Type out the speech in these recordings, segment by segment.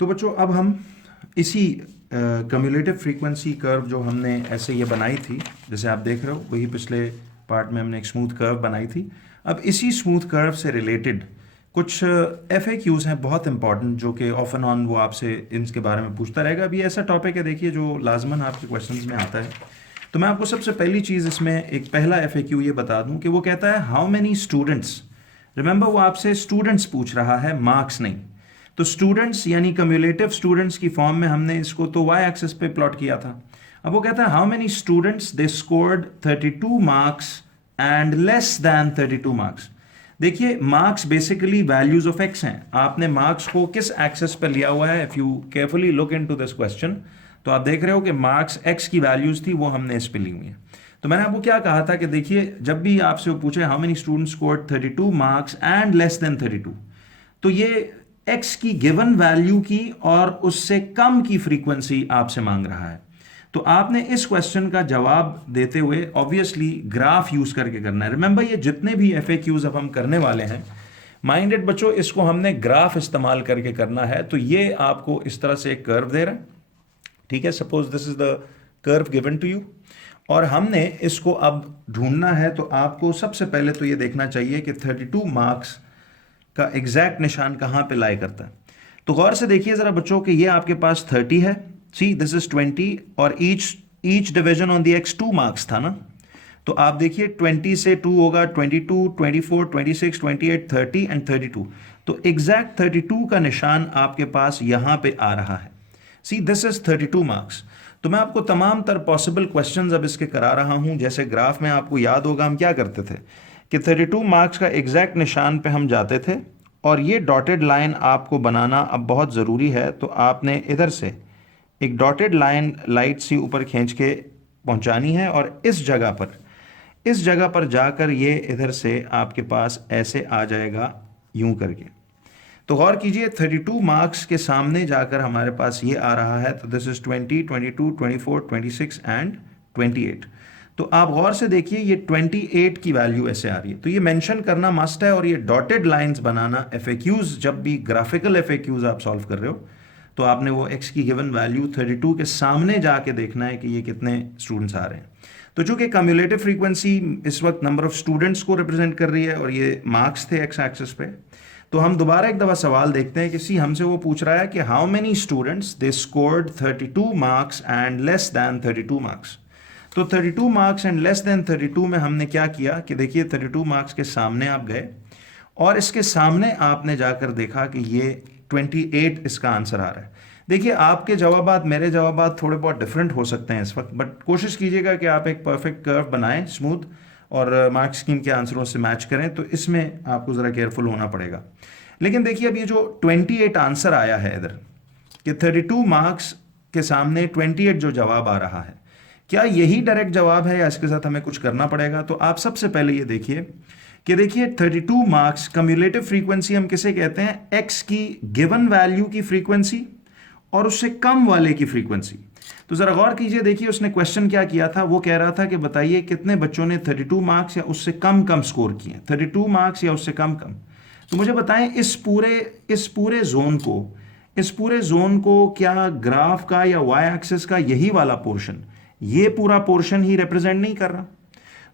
तो बच्चों अब हम इसी कम्युलेटिव फ्रीक्वेंसी कर्व जो हमने ऐसे ये बनाई थी, जैसे आप देख रहे हो, वही पिछले पार्ट में हमने एक स्मूथ कर्व बनाई थी। अब इसी स्मूथ कर्व से रिलेटेड कुछ FAQs हैं बहुत इंपॉर्टेंट, जो कि ऑफ एंड ऑन वो आपसे इनके बारे में पूछता रहेगा। अभी ऐसा टॉपिक है, देखिए, जो लाजमन आपके क्वेश्चंस में आता है। तो मैं आपको सबसे पहली चीज़ इसमें एक पहला FAQ ये बता दूं कि वो कहता है हाउ मेनी स्टूडेंट्स। रिमेंबर, वो आपसे स्टूडेंट्स पूछ रहा है, मार्क्स नहीं। तो स्टूडेंट्स यानी कम्युलेटिव स्टूडेंट्स की फॉर्म में हमने इसको तो वाई एक्सिस पे प्लॉट किया था। अब वो कहता है how many students they scored 32 marks and less than 32 marks. देखिए, marks basically values of X हैं। आपने मार्क्स को किस एक्सेस पर लिया हुआ है? If you carefully look into this question, तो आप देख रहे हो कि मार्क्स एक्स की वैल्यूज थी, वो हमने इस पे ली हुई है। तो मैंने आपको क्या कहा था कि देखिए, जब भी आपसे वो पूछे how many students scored 32 marks and less than 32, तो ये एक्स की गिवन वैल्यू की और उससे कम की फ्रीक्वेंसी आपसे मांग रहा है। तो आपने इस क्वेश्चन का जवाब देते हुए ऑब्वियसली ग्राफ यूज करके करना है। रिमेंबर, ये जितने भी FAQs अब हम करने वाले हैं, माइंडेड बच्चों, इसको हमने ग्राफ इस्तेमाल करके करना है। तो ये आपको इस तरह से एक कर्व दे रहा है, ठीक है। Suppose this is the curve given to you, और हमने इसको अब ढूंढना है। तो आपको सबसे पहले तो ये देखना चाहिए कि 32 मार्क्स का एग्जैक्ट निशान कहाँ पे लाई करता है। तो गौर से देखिए जरा बच्चों कि ये आपके पास 30 है, सी दिस इज 20, और each division on the x 2 marks था ना। तो आप देखिए 20 से 2 होगा 22, 24, 26, 28, 30 एंड 32। तो एग्जैक्ट 32 का निशान आपके पास यहां पे आ रहा है। See this is 32 marks. तो मैं आपको तमाम तर पॉसिबल क्वेश्चंस अब इसके करा रहा हूं। जैसे ग्राफ में आपको याद होगा हम क्या करते थे कि 32 मार्क्स का एग्जैक्ट निशान पे हम जाते थे, और ये डॉटेड लाइन आपको बनाना अब बहुत ज़रूरी है। तो आपने इधर से एक डॉटेड लाइन लाइट सी ऊपर खींच के पहुंचानी है, और इस जगह पर जाकर ये इधर से आपके पास ऐसे आ जाएगा यूं करके। तो गौर कीजिए 32 मार्क्स के सामने जाकर हमारे पास ये आ रहा है। तो दिस इज 20, 22, 24, 26 एंड 28। तो आप गौर से देखिए ये 28 की वैल्यू ऐसे आ रही है। तो ये मेंशन करना मस्ट है, और ये डॉटेड लाइंस बनाना FAQs, जब भी ग्राफिकल FAQs आप सॉल्व कर रहे हो, तो आपने वो x की गिवन वैल्यू 32 के सामने जाके देखना है कि ये कितने स्टूडेंट्स आ रहे हैं। तो चूंकि कम्युलेटिव फ्रीक्वेंसी इस वक्त नंबर ऑफ स्टूडेंट्स को रिप्रेजेंट कर रही है, और ये मार्क्स थे x एक्सिस पे, तो हम दोबारा एक दफा सवाल देखते हैं कि हमसे वो पूछ रहा है कि how many students they scored 32 marks and less than 32 marks. तो 32 मार्क्स एंड लेस देन 32 में हमने क्या किया कि देखिए 32 मार्क्स के सामने आप गए, और इसके सामने आपने जाकर देखा कि ये 28 इसका आंसर आ रहा है। देखिए, आपके जवाबात मेरे जवाबात थोड़े बहुत डिफरेंट हो सकते हैं इस वक्त, बट कोशिश कीजिएगा कि आप एक परफेक्ट कर्व बनाएं स्मूथ, और मार्क्स स्कीम के आंसरों से मैच करें। तो इसमें आपको ज़रा केयरफुल होना पड़ेगा। लेकिन देखिए, अब ये जो 28 आंसर आया है इधर, कि 32 मार्क्स के सामने 28 जो जवाब आ रहा है, क्या यही डायरेक्ट जवाब है या इसके साथ हमें कुछ करना पड़ेगा? तो आप सबसे पहले ये देखिए कि देखिए 32 मार्क्स कम्युलेटिव फ्रीक्वेंसी हम किसे कहते हैं? एक्स की गिवन वैल्यू की फ्रीक्वेंसी और उससे कम वाले की फ्रीक्वेंसी। तो जरा गौर कीजिए, देखिए उसने क्वेश्चन क्या किया था। वो कह रहा था कि बताइए कितने बच्चों ने 32 मार्क्स या उससे कम कम स्कोर किए, 32 मार्क्स या उससे कम कम। तो मुझे बताएं इस पूरे जोन को क्या ग्राफ का या वाई एक्सिस का यही वाला पोर्शन, ये पूरा पोर्शन ही रिप्रेजेंट नहीं कर रहा?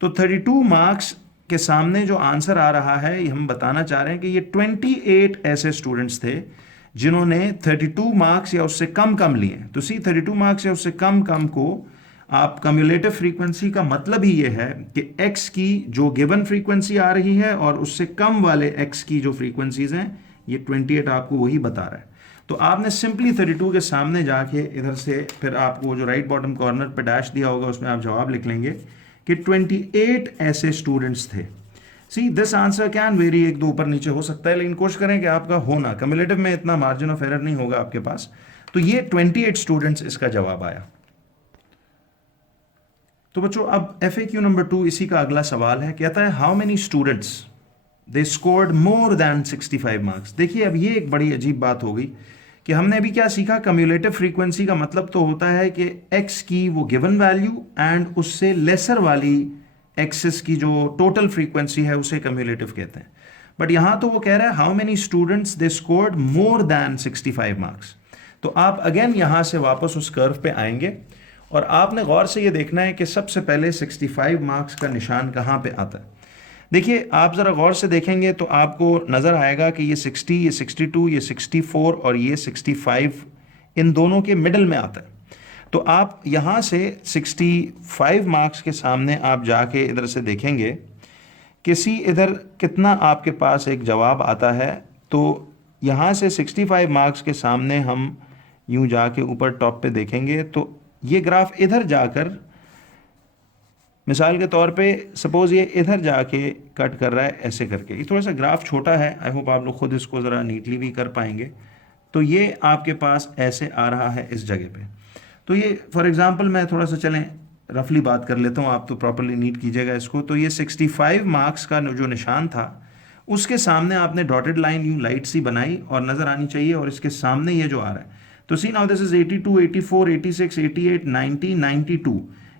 तो 32 मार्क्स के सामने जो आंसर आ रहा है, ये हम बताना चाह रहे हैं कि ये 28 ऐसे स्टूडेंट्स थे जिन्होंने 32 मार्क्स या उससे कम कम लिए। तो 32 मार्क्स या उससे कम कम को आप कम्युलेटिव फ्रीक्वेंसी का मतलब ही ये है कि x की जो गिवन फ्रीक्वेंसी आ रही है और उससे कम वाले x की जो फ्रीक्वेंसीज हैं, ये 28 आपको वही बता रहा है। तो आपने सिंपली 32 के सामने जाके इधर से फिर आपको जो राइट बॉटम कॉर्नर पे डैश दिया होगा उसमें आप जवाब लिख लेंगे कि 28 ऐसे स्टूडेंट्स थे। See this answer can very, एक दो ऊपर नीचे हो सकता है, लेकिन कोशिश करें कि आपका होना कम्युलेटिव में इतना मार्जिन ऑफ एरर नहीं होगा आपके पास। तो ये 28 स्टूडेंट्स इसका जवाब आया। तो बच्चों अब FAQ नंबर 2 इसी का अगला सवाल है, कहता है how many students they scored more than 65 marks. देखिए, अब ये एक बड़ी अजीब बात हो गई कि हमने अभी क्या सीखा, कम्युलेटिव फ्रीक्वेंसी का मतलब तो होता है कि x की वो गिवन वैल्यू एंड उससे लेसर वाली एक्सिस की जो टोटल फ्रीक्वेंसी है उसे कम्युलेटिव कहते हैं। बट यहां तो वो कह रहा है how many students they scored more than 65 marks. तो आप अगेन यहाँ से वापस उस कर्व पे आएंगे और आपने गौर से ये देखना है कि सबसे पहले 65 मार्क्स का निशान कहाँ पे आता है। देखिए आप ज़रा गौर से देखेंगे तो आपको नज़र आएगा कि ये 60, ये 62, ये 64 और ये 65 इन दोनों के मिडल में आता है। तो आप यहाँ से 65 मार्क्स के सामने आप जाके इधर से देखेंगे किसी इधर कितना आपके पास एक जवाब आता है। तो यहाँ से 65 मार्क्स के सामने हम यूँ जाके ऊपर टॉप पे देखेंगे तो ये ग्राफ इधर जाकर, मिसाल के तौर पे सपोज़ ये इधर जाके कट कर रहा है ऐसे करके। ये थोड़ा सा ग्राफ छोटा है, आई होप आप लोग खुद इसको ज़रा नीटली भी कर पाएंगे। तो ये आपके पास ऐसे आ रहा है इस जगह पे। तो ये फॉर एग्ज़ाम्पल मैं थोड़ा सा चलें रफली बात कर लेता हूँ, आप तो प्रॉपरली नीट कीजिएगा इसको। तो ये 65 मार्क्स का जो निशान था उसके सामने आपने डॉटेड लाइन यूँ लाइट सी बनाई और नज़र आनी चाहिए, और इसके सामने ये जो आ रहा है तो सी नाउ दिस इज 82, 84, 86, 88, 90, 92,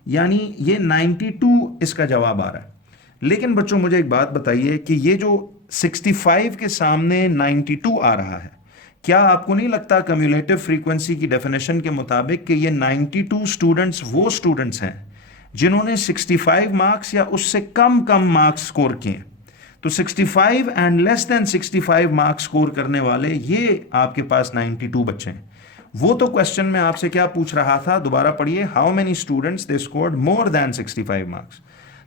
यानी ये 92 इसका जवाब आ रहा है। लेकिन बच्चों मुझे एक बात बताइए कि ये जो 65 के सामने 92 आ रहा है, क्या आपको नहीं लगता कम्युलेटिव फ्रीक्वेंसी की डेफिनेशन के मुताबिक कि ये 92 स्टूडेंट्स वो स्टूडेंट्स हैं जिन्होंने 65 मार्क्स या उससे कम मार्क्स स्कोर किए। तो 65 and less than 65 marks score करने वाले ये आपके पास 92 बच्चे हैं। वो तो क्वेश्चन में आपसे क्या पूछ रहा था, दोबारा पढ़िए, how many students they scored more than 65 marks.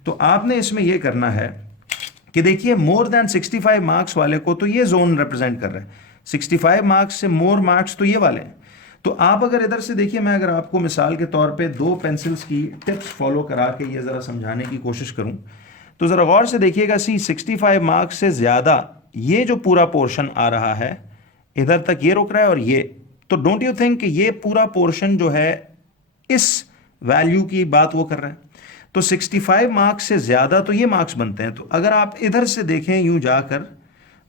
तो आपने इसमें यह करना है कि देखिए मोर देन 65 मार्क्स वाले को तो ये जोन रिप्रेजेंट कर रहा है, 65 मार्क्स से मोर मार्क्स तो ये वाले हैं। तो आप अगर इधर से देखिए, मैं अगर आपको मिसाल के तौर पे 2 पेंसिल्स की टिप्स फॉलो करा के ये ज़रा समझाने की कोशिश करूं तो ज़रा गौर से देखिएगा। 65 मार्क्स से ज़्यादा ये जो पूरा पोर्शन आ रहा है इधर तक ये रुक रहा है, और ये तो डोंट यू थिंक कि ये पूरा पोर्शन जो है इस वैल्यू की बात वो कर रहा है। तो 65 मार्क्स से ज़्यादा तो ये मार्क्स बनते हैं। तो अगर आप इधर से देखें यूं जाकर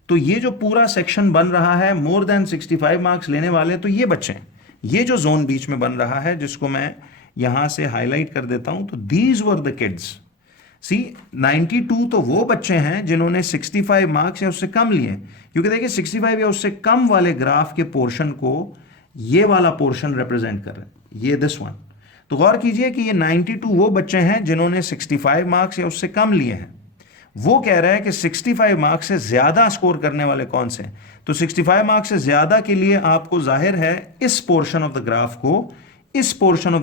तो ये जो पूरा सेक्शन बन रहा है मोर देन 65 मार्क्स लेने वाले तो ये बच्चे हैं। ये जो जोन बीच में बन रहा है जिसको मैं यहां से हाईलाइट कर देता हूं, तो दीज वर द किड्स। सी 92 तो वो बच्चे हैं जिन्होंने 65 मार्क्स या उससे कम लिए, क्योंकि देखिए 65 या उससे कम वाले ग्राफ के पोर्शन को ये वाला पोर्शन रिप्रेजेंट कर रहा है, ये दिस वन। तो गौर कीजिए कि ये 92 वो बच्चे हैं जिन्होंने 65 मार्क्स या उससे कम लिए हैं। वो कह रहा है कि 65 मार्क्स से ज्यादा स्कोर करने वाले कौन से हैं। तो 65 मार्क्स से ज्यादा के लिए आपको जाहिर है इस पोर्शन ऑफ द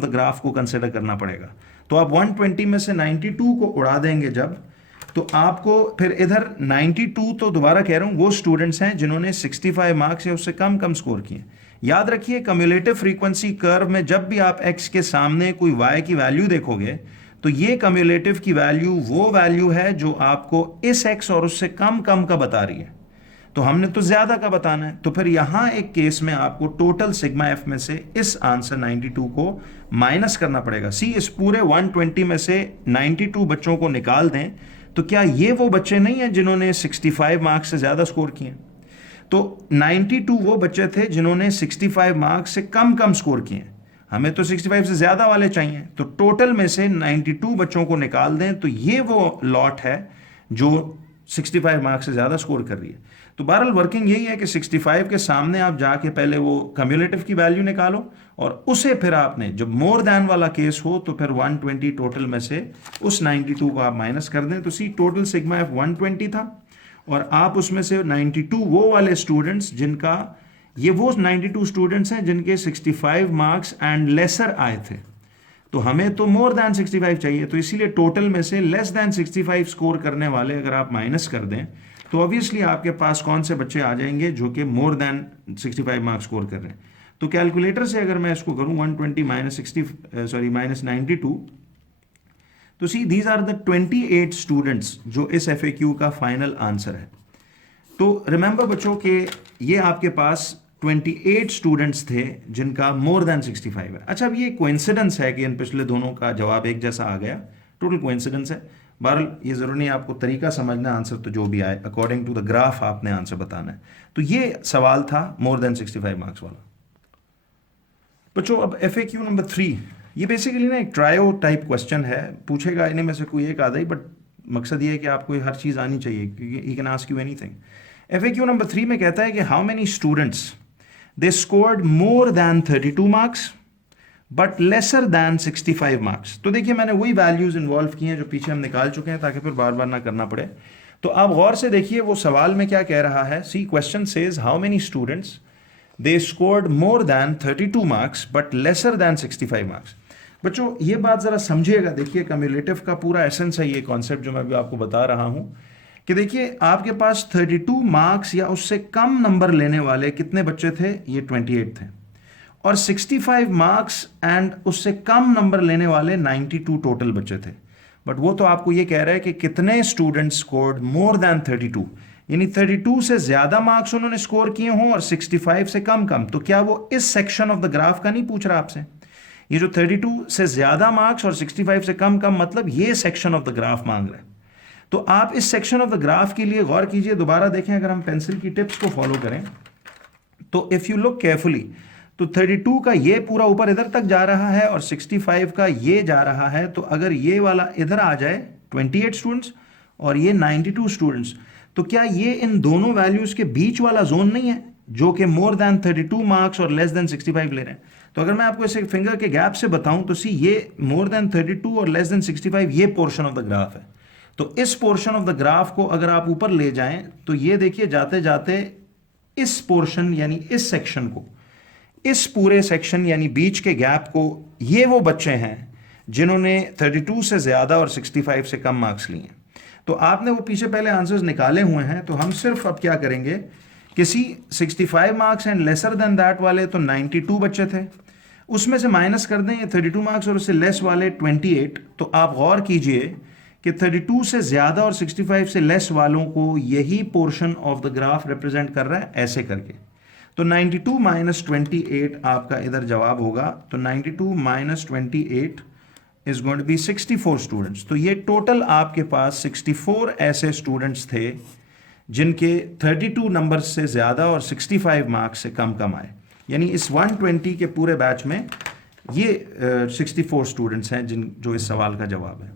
ग्राफ को कंसिडर करना पड़ेगा। तो आप 120 में से 92 को उड़ा देंगे जब, तो आपको फिर इधर 92 तो दोबारा कह रहा हूं वो स्टूडेंट्स हैं जिन्होंने 65 मार्क्स या उससे कम स्कोर किए। याद रखिए कम्युलेटिव फ्रीक्वेंसी कर्व में जब भी आप x के सामने कोई y की वैल्यू देखोगे तो ये कम्युलेटिव की वैल्यू वो वैल्यू है जो आपको इस x और उससे कम का बता रही है। तो हमने तो ज्यादा का बताना है। तो फिर यहां एक केस में आपको टोटल सिग्मा एफ में से इस आंसर 92 को माइनस करना पड़ेगा। सी इस पूरे 120 में से 92 बच्चों को निकाल दें तो क्या ये वो बच्चे नहीं हैं जिन्होंने 65 मार्क्स से ज्यादा स्कोर किए। तो 92 वो बच्चे थे जिन्होंने 65 मार्क्स से कम स्कोर किए। हमें तो 65 से ज्यादा वाले चाहिए, तो टोटल में से 92 बच्चों को निकाल दें तो ये वो लॉट है जो 65 मार्क्स से ज्यादा स्कोर कर रही है। तो बहरहाल वर्किंग यही है कि 65 के सामने आप जाके पहले वो कम्युलेटिव की वैल्यू निकालो और उसे फिर आपने जब मोर देन वाला केस हो तो फिर 120 टोटल में से उस 92 को आप माइनस कर दें। तो सी टोटल सिग्मा एफ 120 था और आप उसमें से 92 वो वाले स्टूडेंट्स जिनका, ये वो 92 स्टूडेंट्स हैं जिनके 65 मार्क्स एंड लेसर आए थे। तो हमें तो मोर देन 65 चाहिए, तो इसीलिए टोटल में से लेस देन 65 स्कोर करने वाले अगर आप माइनस कर दें तो ऑब्वियसली आपके पास कौन से बच्चे आ जाएंगे जो कि मोर देन 65 मार्क्स स्कोर कर रहे हैं। तो कैलकुलेटर से अगर मैं इसको करूं 120 माइनस 92, तो see these are the 28 students जो इस FAQ का फाइनल आंसर है। तो रिमेंबर बच्चों के ये आपके पास 28 स्टूडेंट्स थे जिनका मोर देन 65 है। अच्छा, अब ये कोइंसिडेंस है कि इन पिछले दोनों का जवाब एक जैसा आ गया, टोटल कोइंसिडेंस है। बहरहाल ये जरूरी नहीं, आपको तरीका समझना, आंसर तो जो भी आए अकॉर्डिंग टू द ग्राफ आपने आंसर बताना है। तो ये सवाल था मोर देन 65 मार्क्स वाला। बच्चों अब FAQ नंबर 3, ये बेसिकली ना एक ट्रायो टाइप क्वेश्चन है, पूछेगा इन्हीं में से कोई एक आधा ही, बट मकसद ये है कि आपको हर चीज़ आनी चाहिए क्योंकि he can ask you anything. FAQ number 3 में कहता है कि how many students they scored more than 32 marks but lesser than 65 marks. तो देखिए मैंने वही वैल्यूज इन्वॉल्व किए हैं जो पीछे हम निकाल चुके हैं ताकि फिर बार बार ना करना पड़े। तो आप गौर से देखिए वो सवाल में क्या कह रहा है। C question says how many students they scored more than 32 marks but lesser than 65 marks. बच्चों ये बात जरा समझिएगा, देखिए कम्युलेटिव का पूरा एसेंस है ये कॉन्सेप्ट जो मैं अभी आपको बता रहा हूं कि देखिए आपके पास 32 मार्क्स या उससे कम नंबर लेने वाले कितने बच्चे थे, ये 28 थे, और 65 मार्क्स एंड उससे कम नंबर लेने वाले 92 टोटल बच्चे थे। बट वो तो आपको ये कह रहा है कि कितने स्टूडेंट्स स्कोर्ड मोर देन 32, यानी 32 से ज्यादा मार्क्स उन्होंने स्कोर किए हों और 65 से कम कम। तो क्या वो इस सेक्शन ऑफ द ग्राफ का नहीं पूछ रहा आपसे? ये जो 32 से ज्यादा मार्क्स और 65 से कम कम मतलब ये सेक्शन ऑफ द ग्राफ मांग रहा है। तो आप इस सेक्शन ऑफ द ग्राफ के लिए गौर कीजिए, दोबारा देखें, अगर हम पेंसिल की टिप्स को फॉलो करें तो इफ यू लुक केयरफुली तो 32 का ये पूरा ऊपर इधर तक जा रहा है और 65 का ये जा रहा है। तो अगर ये वाला इधर आ जाए 28 स्टूडेंट्स और ये 92 स्टूडेंट्स, तो क्या ये इन दोनों वैल्यूज के बीच वाला जोन नहीं है जो कि मोर देन 32 मार्क्स और लेस देन 65 ले रहे हैं? तो अगर मैं आपको इसे फिंगर के गैप से बताऊं तो सी ये मोर देन 32 और लेस देन 65 ये पोर्शन ऑफ द ग्राफ है। तो इस पोर्शन ऑफ द ग्राफ को अगर आप ऊपर ले जाएं तो ये देखिए जाते जाते इस पोर्शन यानी इस सेक्शन को, इस पूरे सेक्शन यानी बीच के गैप को, ये वो बच्चे हैं जिन्होंने 32 से ज्यादा और 65 से कम मार्क्स लिए। तो आपने वो पीछे पहले आंसर्स निकाले हुए हैं, तो हम सिर्फ अब क्या करेंगे, किसी 65 marks and lesser than that वाले तो 92 बच्चे थे, उसमें से माइनस कर दें ये 32 मार्क्स और उससे लेस वाले 28। तो आप गौर कीजिए कि 32 से ज्यादा और 65 से लेस वालों को यही portion of the graph represent कर रहा है ऐसे करके। तो 92 माइनस 28 आपका इधर जवाब होगा। तो 92 minus 28 is going to be 64 students. तो ये टोटल आपके पास 64 ऐसे स्टूडेंट्स थे जिनके 32 नंबर से ज्यादा और 65 मार्क्स से कम कम आए। यानी इस 120 के पूरे बैच में ये 64 स्टूडेंट्स हैं जो इस सवाल का जवाब है।